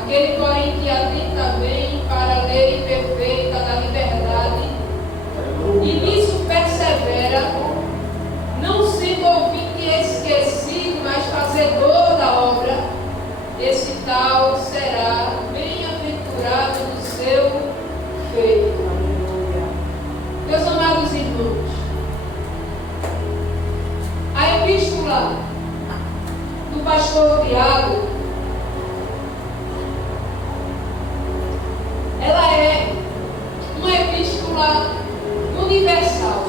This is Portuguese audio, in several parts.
Aquele, porém, que atenta bem para a lei perfeita da liberdade e nisso persevera, não sendo ouvinte esquecido, mas fazedor da obra, esse tal será bem-aventurado no seu feito. Meus amados irmãos, a epístola do pastor Tiago, ela é uma epístola universal.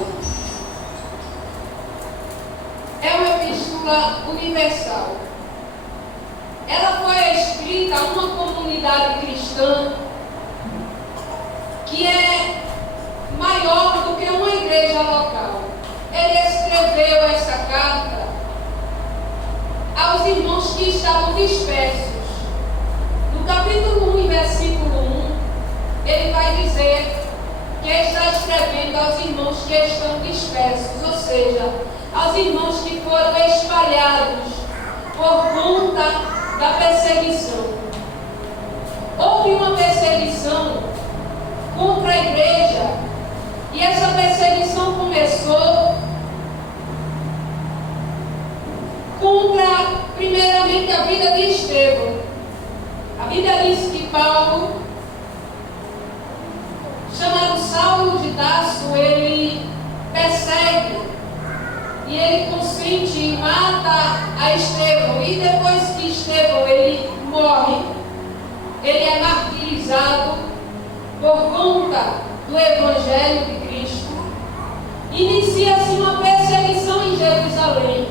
É uma epístola universal. Ela foi escrita a uma comunidade cristã que é maior do que uma igreja local. Ele escreveu essa carta aos irmãos que estavam dispersos. No capítulo 1, versículo 1, ele vai dizer que está escrevendo aos irmãos que estão dispersos, ou seja, aos irmãos que foram espalhados por conta da perseguição. Houve uma perseguição contra a igreja e essa perseguição começou contra, primeiramente, a vida de Estevão. A Bíblia diz que Paulo, chamado Saulo de Tarso, ele persegue e ele consente e mata a Estevão. E depois que Estevão ele morre, ele é martirizado por conta do Evangelho de Cristo. Inicia-se uma perseguição em Jerusalém.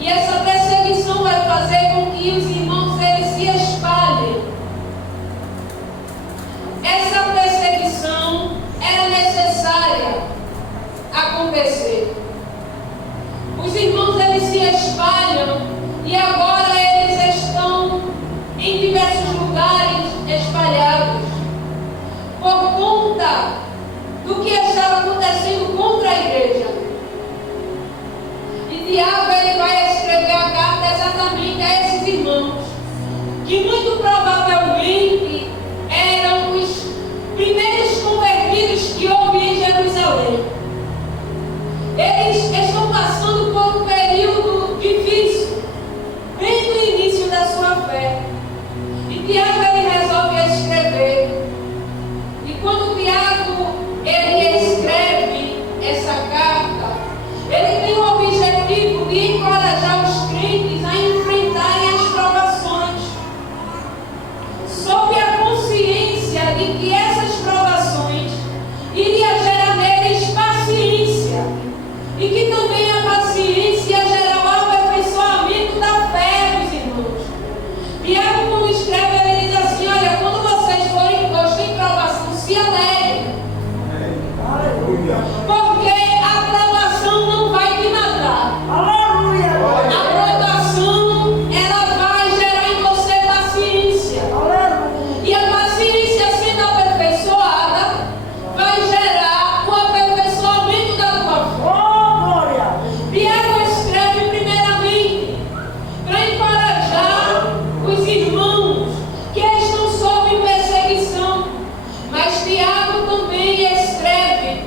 E essa perseguição vai fazer com que os irmãos eles se espalhem. Essa perseguição era necessária acontecer. Os irmãos eles se espalham e agora eles estão em diversos lugares espalhados por conta do que estava acontecendo contra a igreja. E Tiago ele vai escrever a carta exatamente a esses irmãos que muito provavelmente eram os primeiros convertidos que houve em Jerusalém. Eles estão passando por um período difícil, bem no início da sua fé. E Tiago ele resolve escrever. E quando Tiago ele escreve essa carta, ele tem o objetivo de encorajar os crentes a enfrentarem as provações, sob a consciência de que essas provações iriam gerar neles paciência, e que também a paciência gerará o aperfeiçoamento da fé dos irmãos. Tiago, quando escreve, ele diz assim: olha, quando vocês forem postos em provação, se alegrem. Porque a provação não vai te matar. A provação, ela vai gerar em você paciência. E a paciência sendo aperfeiçoada, vai gerar o aperfeiçoamento da tua fé. Tiago escreve primeiramente para encorajar os irmãos que estão sob perseguição. Mas Tiago também escreve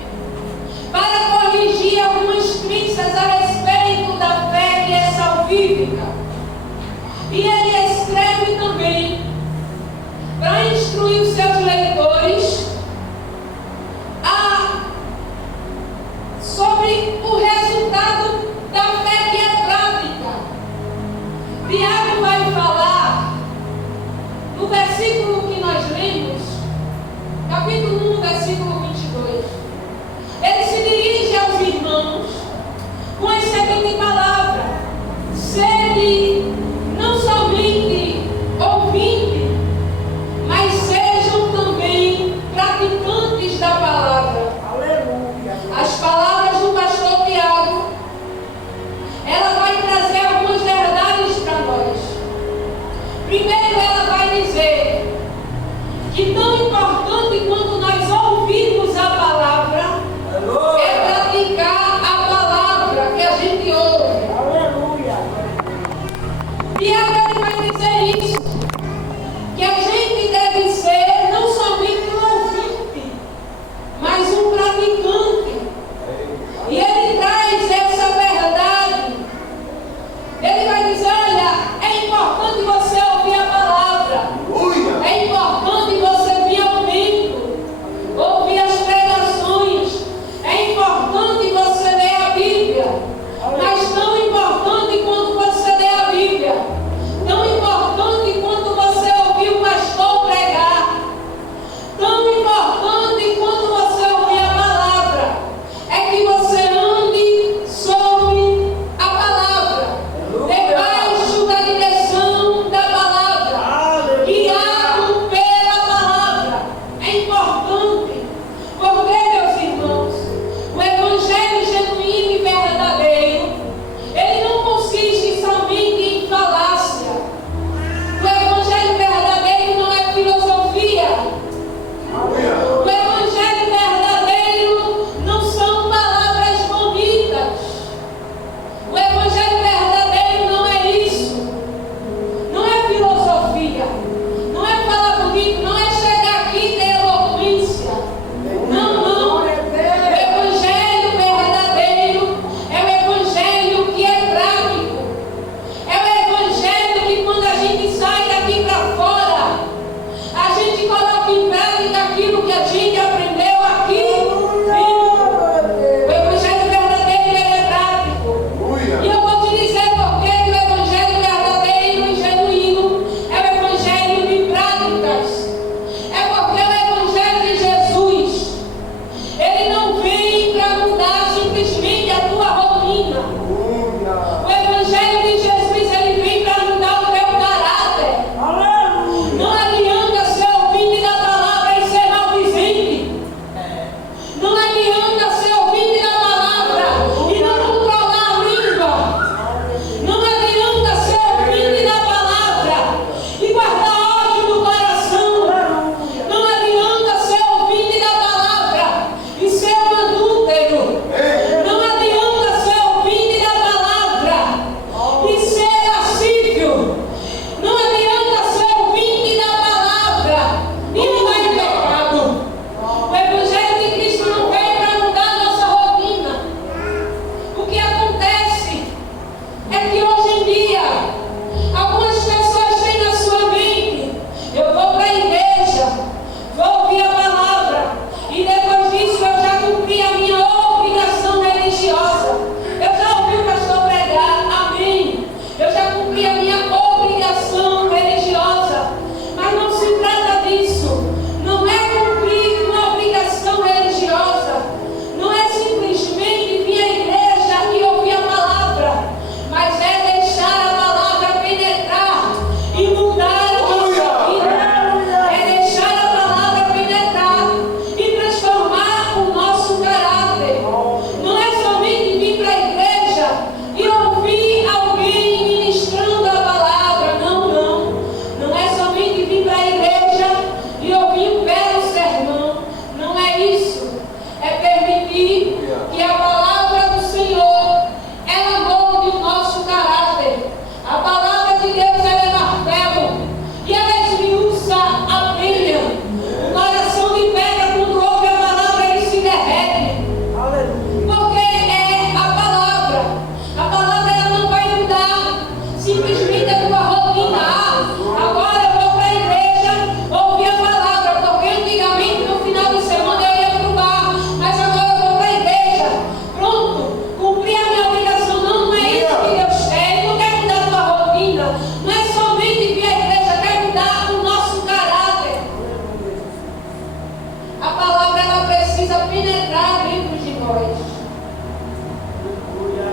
penetrar dentro de nós.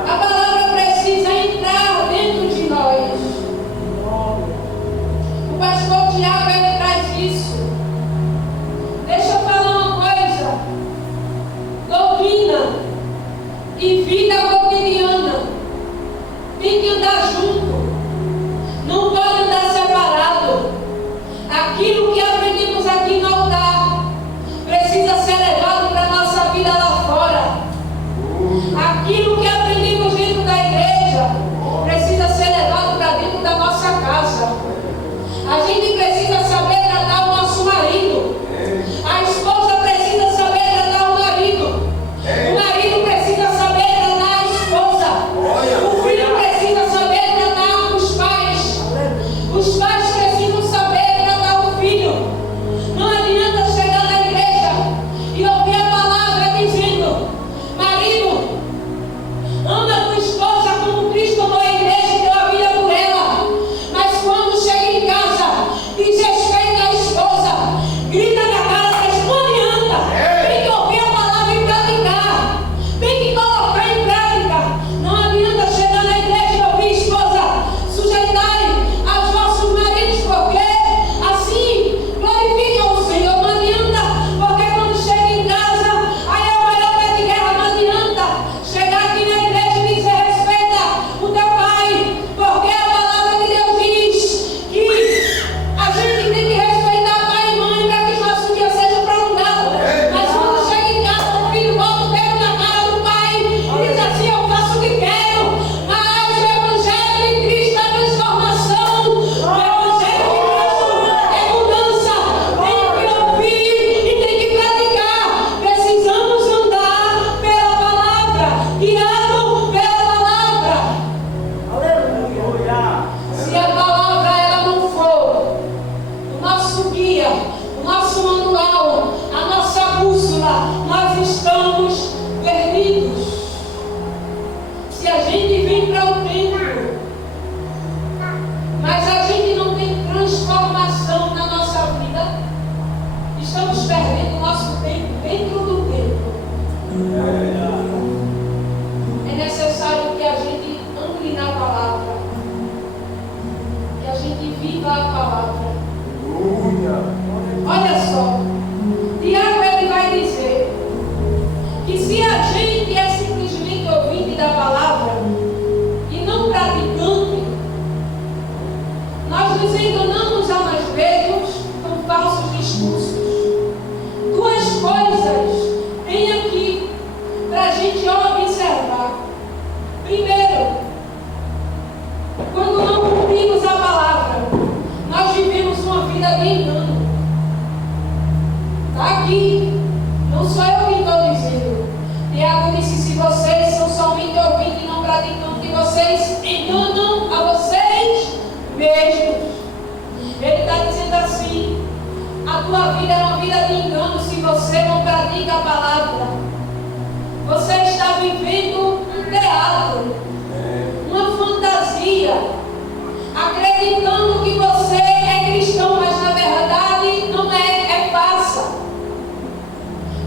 A palavra precisa entrar dentro de nós. O pastor Tiago, ele traz isso. Deixa eu falar uma coisa. Doutrina e vida cotidiana tem que andar junto. Não pode andar separado. Aquilo que aprendemos aqui no altar precisa ser levado para a nossa vida lá fora. Aquilo que aprendemos dentro da igreja precisa ser levado para dentro da nossa casa. A gente precisa saber tratar o nosso marido. A esposa precisa saber tratar o marido. O marido precisa saber tratar a esposa. O filho precisa saber tratar os pais. Os pais precisam saber tratar o filho. Não adianta chegar na igreja e ouvir a palavra dizendo: marido, anda com a esposa como Cristo amou a igreja e deu a vida por ela. Mas quando chega em casa, desrespeita a esposa, grita na cara da esposa. Não adianta. Tem que ouvir a palavra e praticar. Tem que colocar em prática. Não adianta chegar na igreja e ouvir a esposa: sujeitai aos vossos maridos, porque assim glorificam o Senhor. Não adianta, porque quando chega em casa, aí é o maior pé de guerra. Não adianta chegar aqui na igreja e dizer: respeita o teu pai, porque a palavra de Deus diz que a gente tem que respeitar pai e mãe para que os nossos dias sejam prolongados. Mas quando chega em casa, o filho bota o dedo na cara do pai e diz assim: eu faço o que quero. Mas o evangelho de Cristo é transformação. O evangelho de Cristo é mudança. Tem que ouvir e tem que praticar. Precisamos andar pela palavra, guiado pela palavra. Se a palavra ela não for o nosso guia, o nosso manual, a nossa bússola, nós estamos perdidos. Se a gente vem para o templo, mas a gente não tem transformação na nossa vida, estamos perdendo o nosso tempo dentro do templo. É necessário que a gente ande na palavra, que a gente viva a palavra. Olha só, Tiago ele vai dizer que se a gente é simplesmente ouvinte da palavra e não praticante, nós nos enganamos a nós mesmos com falsos discursos. Duas coisas tem aqui para a gente observar. Primeiro, quando não cumprimos a palavra, nós vivemos uma vida de engano. Está aqui, não sou eu que estou dizendo. Tiago disse: se vocês são somente ouvintes e não praticantes, vocês enganam a vocês mesmos. Ele está dizendo assim: a tua vida é uma vida de engano se você não pratica a palavra. Você está vivendo um teatro, uma fantasia, acreditando que você é cristão, mas na verdade não é, é farsa.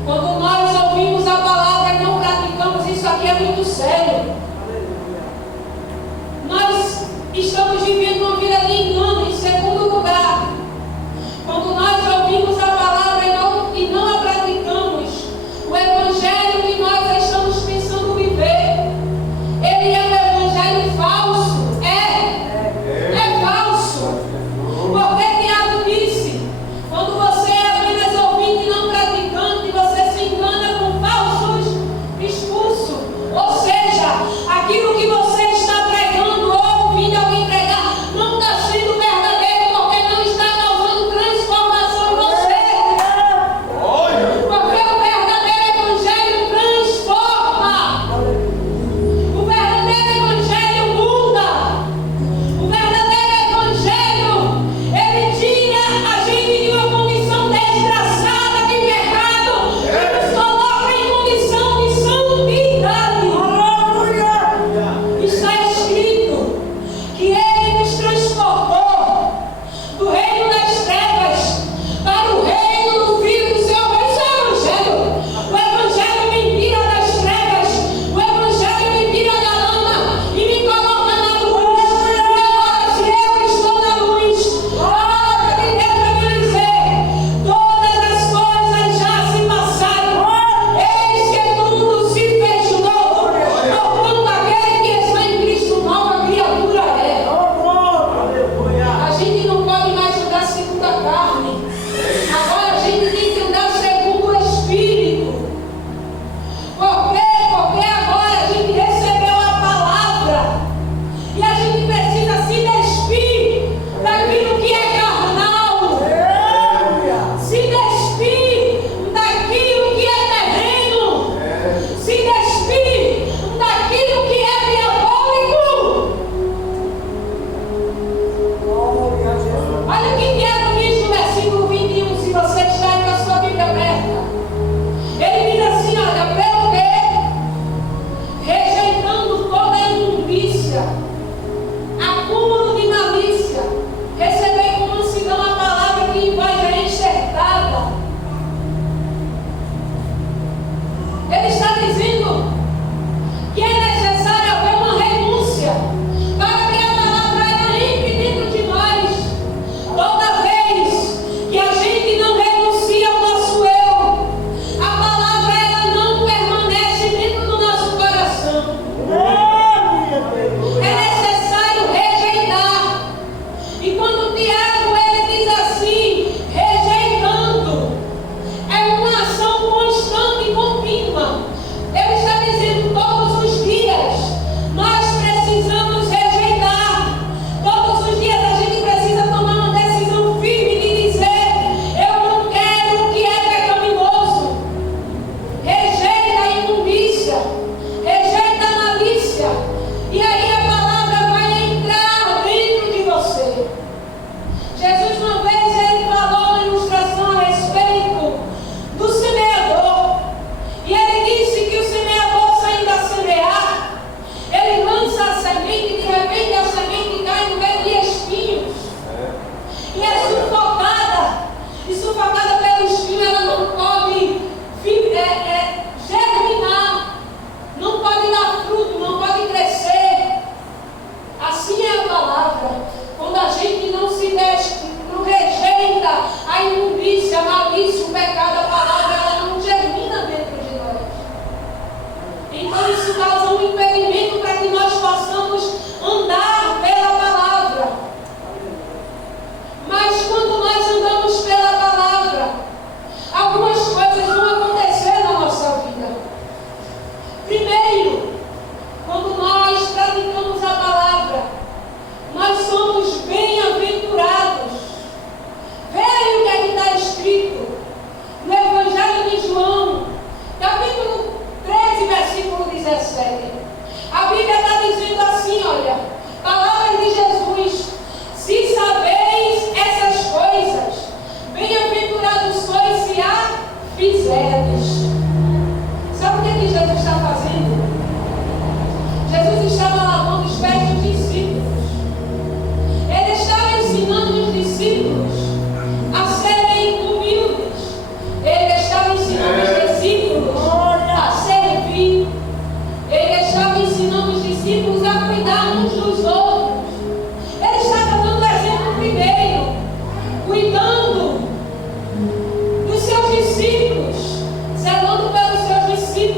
Quando nós ouvimos a palavra e não praticamos, isso aqui é muito sério. Nós estamos vivendo uma vida de engano. Em segundo lugar, quando nós ouvimos a palavra e não a praticamos, o evangelho que nós estamos pensando viver, ele é um evangelho falso. É falso. Porque Tiago disse: quando você é apenas ouvinte e não praticante, você se engana com falsos discursos. Ou seja, aquilo que você está pregando ou ouvindo alguém pregar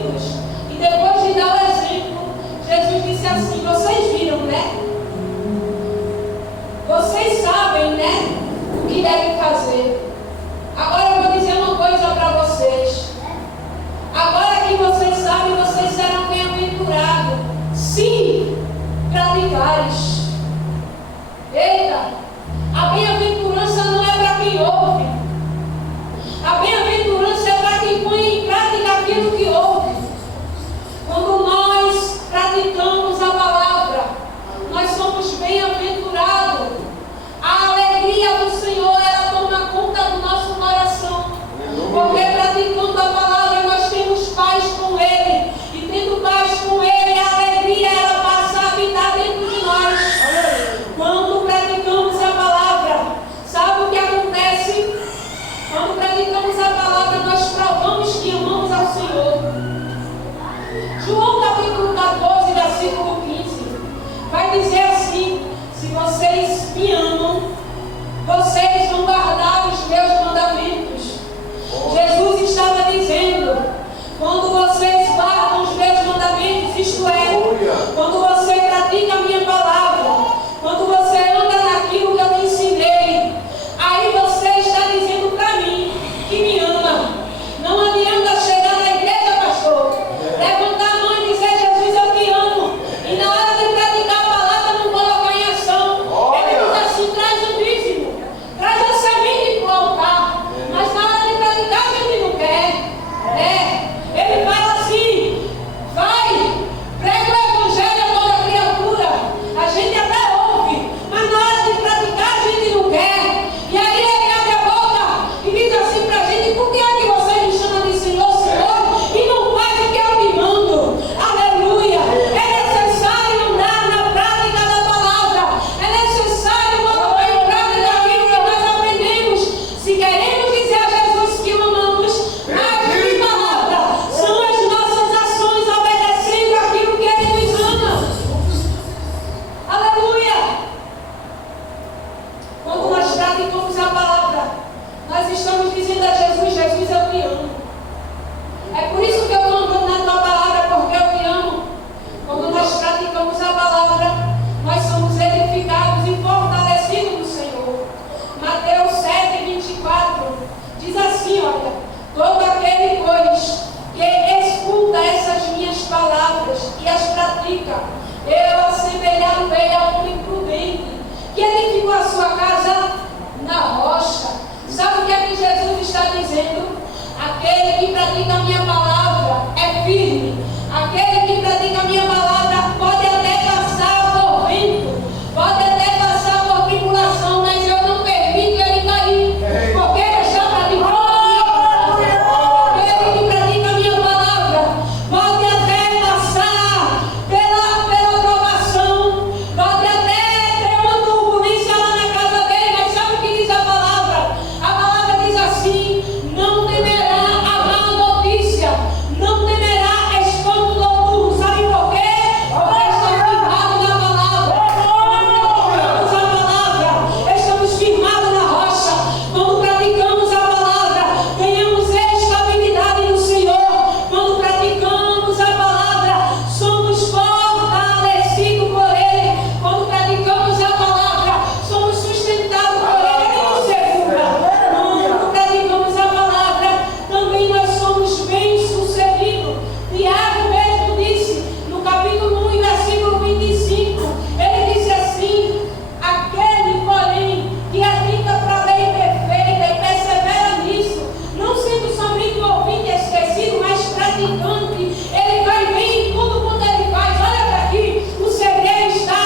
discípulos, e depois de dar o exemplo, Jesus disse assim: vocês viram, né? Vocês sabem, né? O que devem fazer. Agora eu vou dizer uma coisa para vocês. Agora que vocês sabem, vocês serão bem-aventurados, se praticares. Eita! A bem-aventurança não é para quem ouve. A bem-aventurança é para quem põe em prática aquilo que ouve. Quando nós praticamos a palavra, nós somos bem-aventurados. A alegria do Senhor, ela toma conta do nosso coração. Porque praticando a palavra, nós temos paz com Ele. E tendo paz com Ele, a alegria, ela passa a habitar dentro de nós. Quando praticamos a palavra, sabe o que acontece? Quando praticamos a palavra, nós provamos que amamos ao Senhor. João capítulo 14, versículo 15, vai dizer assim: se vocês me amam, vocês vão guardar os meus mandamentos. Jesus estava dizendo: quando vocês guardam os meus mandamentos, isto é, quando você pratica a minha palavra, quando você anda naquilo que eu te ensinei, aí você está dizendo para mim que me ama. Não adianta chegar na igreja, pastor, levantar a mão e dizer: Jesus, eu te amo, e na hora de praticar a palavra não colocar em ação. Ele diz assim: traz o dízimo, traz a semente para o altar, mas na hora de praticar a gente não quer. Ele fala assim: vai, prega o evangelho a toda criatura. A gente até ouve, mas na hora de praticar a gente não quer. E aí ele abre a boca e diz assim para a gente: por que é que você me chama de Senhor, Senhor, e não faz o que eu te mando? Aleluia! É necessário andar na prática da palavra. É necessário colocar em prática aquilo que nós aprendemos. Se queremos dizer a Jesus que o amamos, a de palavra são as nossas ações obedecendo aquilo que Ele nos ama. Aleluia! Quando nós praticamos a palavra, nós estamos dizendo a Jesus: Jesus, eu te amo. É por isso que eu estou andando na tua palavra, porque eu te amo. Quando nós praticamos a palavra, nós somos edificados e fortalecidos no Senhor. Mateus 7, 24 diz assim: olha, todo aquele, pois, que escuta essas minhas palavras e as pratica, eu assemelhar-me a um homem prudente, que edificou a sua casa na rocha. Sabe o que é que Jesus está dizendo? Aquele que pratica a minha palavra é firme. Aquele que pratica a minha palavra pode até passar por vento, pode até passar por tribulação, mas eu não permito ele cair, porque ele está praticando a minha palavra. Aquele que pratica a minha palavra pode até passar pela provação, pode até ter uma turbulência lá na casa dele, mas sabe o que diz a palavra? A palavra diz assim: não temerá a má notícia, não temerá espanto noturno. Sabe por quê? Porque estamos firmados na palavra. Quando praticamos a palavra, estamos firmados na rocha. Quando praticamos a palavra, ganhamos estabilidade no Senhor. Quando praticamos a palavra, somos fortalecidos por Ele. Quando praticamos a palavra, somos sustentados por Ele. Ele nos segura. Quando praticamos a palavra, também nós somos bem-sucedidos. Tiago mesmo disse, no capítulo 1, versículo 25, ele disse assim: aquele, porém, que aplica para a lei perfeita e persevera nisso, não sendo somente ouvinte e esquecido, mas praticante, ele vai bem em tudo quanto ele faz. Olha para aqui, o segredo está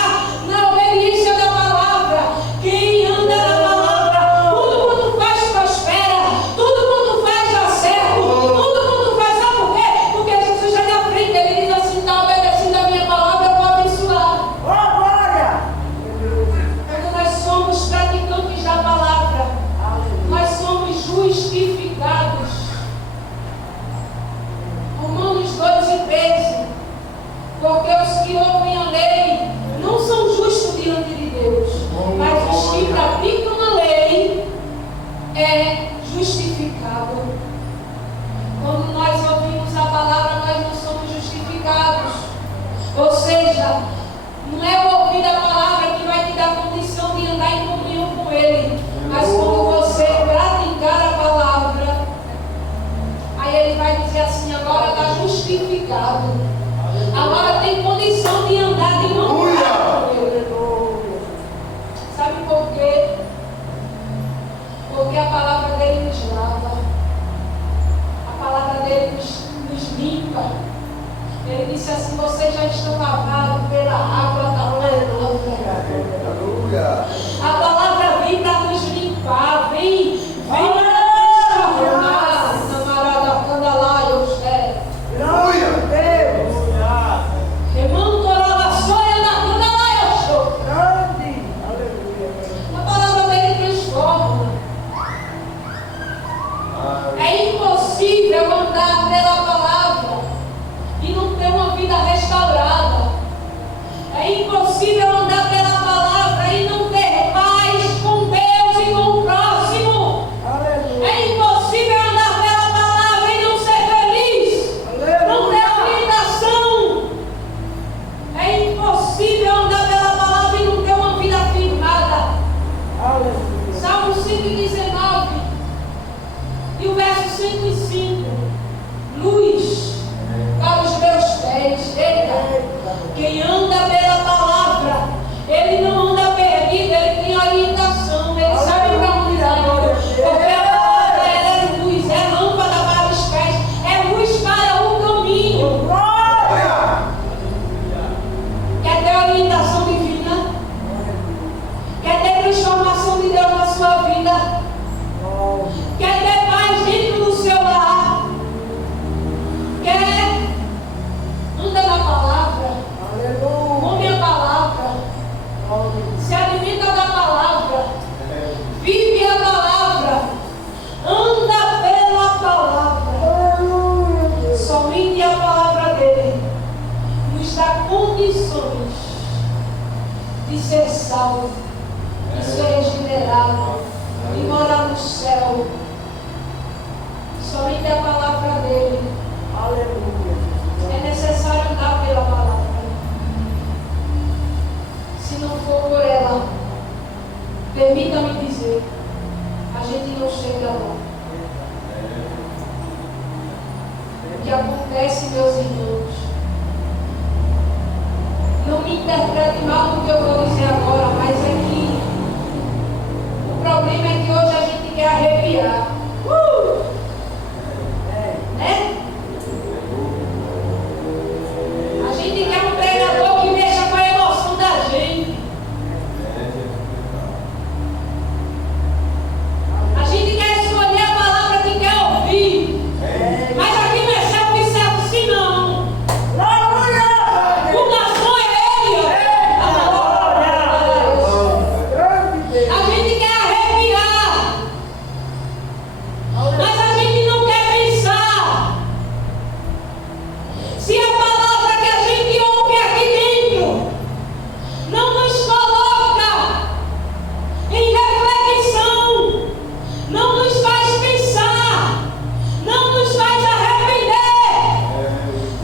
na obediência da palavra. Quem anda na palavra, tudo quanto faz prospera, tudo quanto faz dá certo, tudo quanto faz, sabe por quê? Porque Jesus já na frente, ele diz assim: está obedecendo a minha palavra, eu vou abençoar. Quando nós somos praticantes da palavra, nós somos justificados. Romanos 12:13. Porque os que ouvem a lei não são justos diante de Deus, mas os que praticam a lei é justificado. Quando nós ouvimos a palavra, nós nos limpa. Ele disse assim: vocês já estão lavados pela água da palavra. A palavra vem para nos limpar, vem transformar. Namarada, Candalá, eu sei. Glória a Deus. Remanto, Orava, Sonha, na Candalá, eu sou. Grande. Aleluia. A palavra dele transforma. É impossível andar pela palavra e não ter uma vida restaurada. É impossível andar pela palavra e não ter paz com Deus e com o próximo. Aleluia. É impossível andar pela palavra e não ser feliz. Não ter orientação. É impossível andar pela palavra e não ter uma vida firmada. Aleluia. Salmo 119 e o verso 105. Luz para os meus pés. Eita. Quem anda pela palavra, ele não anda perdido, ele tem orientação, ele sabe para onde vai. Porque a palavra é luz, é lâmpada para os pés, é luz para o caminho. Glória. Quer ter orientação divina? Quer ter transformação de Deus na sua vida? Quer ter paz dentro do seu lar? Quer? Anda na palavra. Aleluia. Come a palavra. Se alimenta da palavra. Vive a palavra. Anda pela palavra. Aleluia. Somente a palavra dele nos dá condições de ser salvo, de ser regenerado, de morar no céu. Somente a palavra dele. Aleluia. É necessário andar pela palavra. Se não for por ela, permita-me dizer, a gente não chega lá. O que acontece, meus irmãos, não me interprete mal do que eu vou dizer agora, mas é que o problema é que hoje a gente quer arrepiar. Né? A gente quer um pregador que mexa com a emoção da gente. A gente quer escolher a palavra que quer ouvir. Mas aqui não é servo e servo assim não. O garçom é ele. A gente quer arrepiar. Mas a gente não quer pensar. Se a palavra que a gente ouve aqui dentro não nos coloca em reflexão, não nos faz pensar, não nos faz arrepender,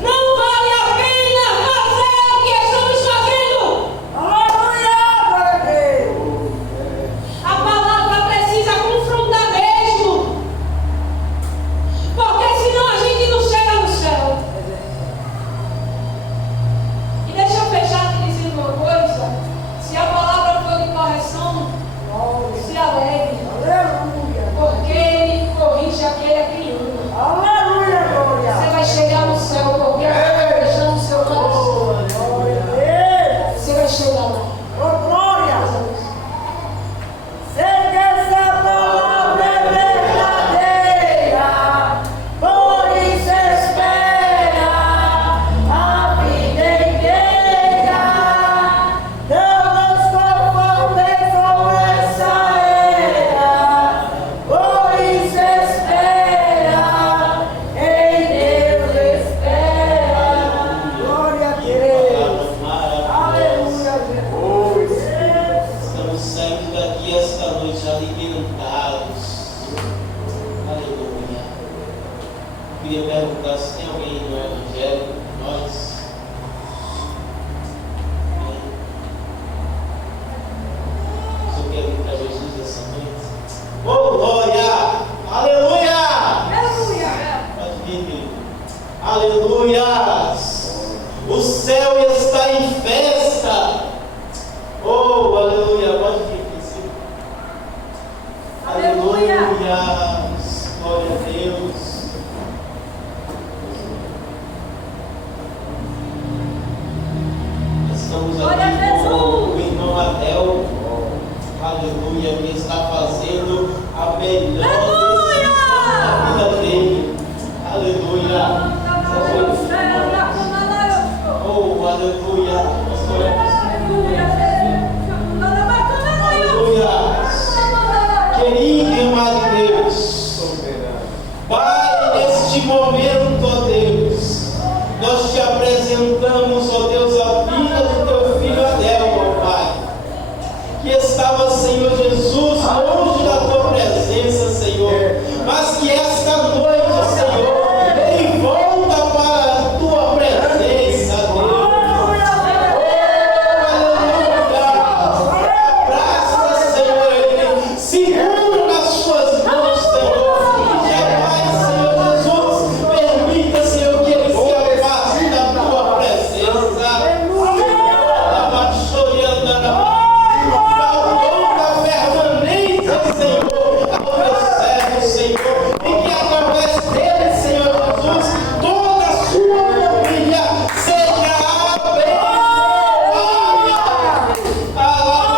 não vale a pena fazer o que estamos fazendo. A palavra precisa confrontar mesmo, porque senão a gente não chega no céu. E deixa eu fechar te dizendo uma coisa: se a palavra for de correção, se alegre, porque ele corrige aquele a quem ama. Você vai chegar no céu, porque a palavra está no seu coração. Você vai chegar lá. Sei que essa palavra é verdadeira, por isso espera a vida inteira. Não nos conformes com essa era, por isso espera, em Deus espera. Glória a Deus. Aleluia, Jesus. Estamos saindo daqui esta noite alimentados. Aleluia. Eu queria perguntar se tem alguém no Evangelho com nós. Amém. Você quer vir para Jesus essa noite? Oh, glória! Aleluia! Pode vir, querido. Aleluia! O céu está em festa. Oh, aleluia! Pode vir, Priscila. Aleluia! Glória a Deus. Oh, aleluia. Aleluia. Querido e amado Deus, Pai, neste momento, ó Deus, nós te apresentamos, ó Deus, a vida do teu filho Adel, ó Pai, que estava, Senhor Jesus, longe da tua presença, Senhor, mas que esta noite, Senhor, ele volta para a tua presença, Deus. Segura nas suas mãos, Senhor, e jamais, Senhor Jesus, permita, Senhor, que ele se afaste da tua presença. Dá longa permanência, Senhor, ao teu servo, Senhor, e que através dele, Senhor Jesus, toda a sua família seja abençoada. Aleluia.